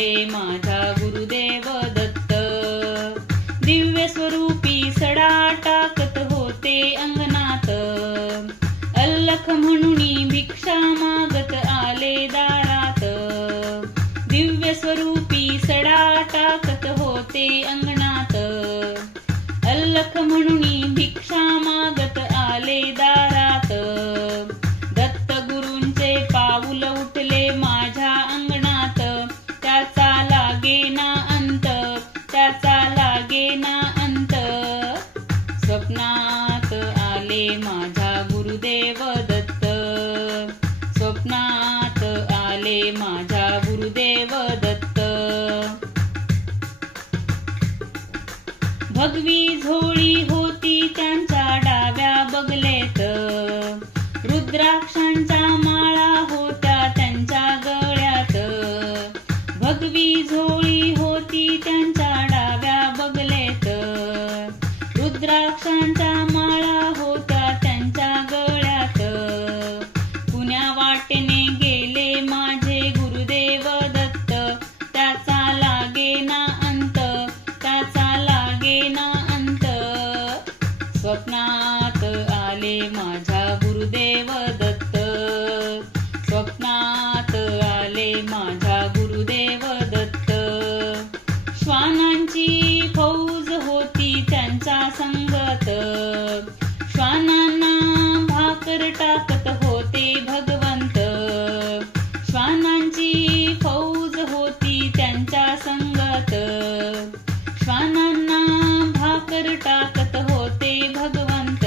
आले माझा गुरुदेव दत्त। दिव्य स्वरूपी सडा टाकत होते अंगणात, अल्लख म्हणून भिक्षा मागत आले दारात। दिव्य स्वरूपी सडा टाकत होते अंगणात, अल्लख म्हणून भिक्षा मागत आले दारात। दत्त गुरूंचे पाऊल उठले माझ्या अंगणात, त्याचा लागेना अंत, त्याचा लागेना अंत। स्वप्नात आले माझा गुरुदेव दत्त, स्वप्नात आले माझा गुरुदेव दत्त। भगवी झोळी होती त्यांच्या डाव्या बगलेत, रुद्राक्षांच्या माळा होत्या त्यांच्या गळ्यात। भगवी झोळी होती त्यांच्या डाव्या बगलेत, रुद्राक्षांच्या माळा होत्या त्यांच्या गळ्यात। पुण्या वाटेने गेले माझे गुरुदेव दत्त, त्याचा लागेना अंत, त्याचा लागेना अंत। स्वप्नात आले माझ्या गुरुदेव दत्त, स्वप्नात आले माझ्या गुरुदेव दत्त। श्वानांची फौज होती त्यांच्या संगत, श्वानांना भाकर टाकत होते भगवंत। श्वानांची फौज होती त्यांच्या संगत, श्वानांना भाकर टाकत होते भगवंत।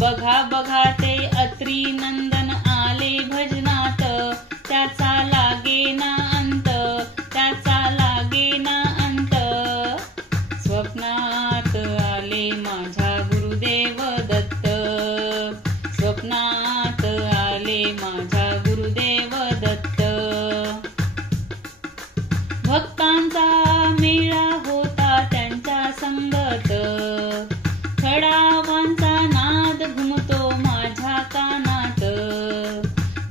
बघा बघा ते अत्री नंदन आले भजनात, त्याचा लागेना अंत, त्याचा लागेना अंत। स्वप्नात आले माझ्या गुरुदेव दत्त, स्वप्नात आले माझ्या गुरुदेव दत्त। भक्तांचा मेळा होता त्यांच्या संगत, खडावांचा नाद घुमतो माझ्या कानात।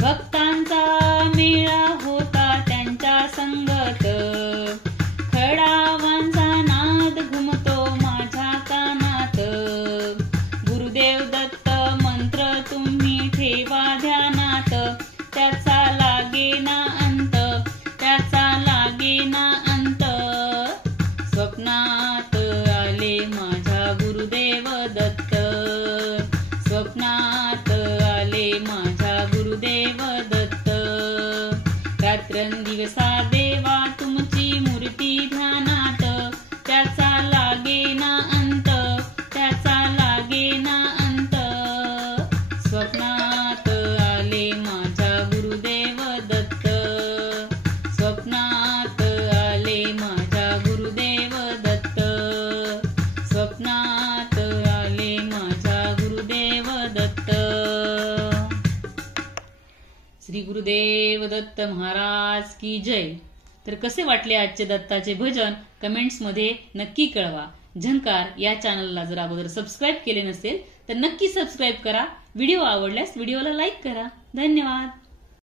भक्तांचा मेळा होता त्यांच्या संगत, खडावांचा नाद घुमतो माझ्या कानात। गुरुदेव दत्त मंत्र तुम्ही ठेवा ध्यानात, त्याचा लागेना अंत, त्याचा लागेना अंत। स्वप्नात आले माझ्या गुरुदेव दत्त, स्वप्नात आले माझ्या गुरुदेव दत्त। रात्रंदिवसा देवा तुमची मूर्ती ध्यानात, त्याचा लागेना अंत, त्याचा लागेना अंत। स्वप्नात आले माझ्या गुरुदेव दत्त, स्वप्नात आले माझ्या गुरुदेव दत्त, स्वप्नात आले माझ्या गुरुदेव दत्त। श्री गुरुदेव दत्त महाराज की जय। तर कसे वाटले आजचे दत्ताचे भजन कमेंट्स मध्ये नक्की कळवा। झंकार या चॅनलला जर अगोदर सबस्क्राईब केले नसेल तर नक्की सबस्क्राईब करा। व्हिडिओ आवडल्यास व्हिडिओला लाईक करा। धन्यवाद।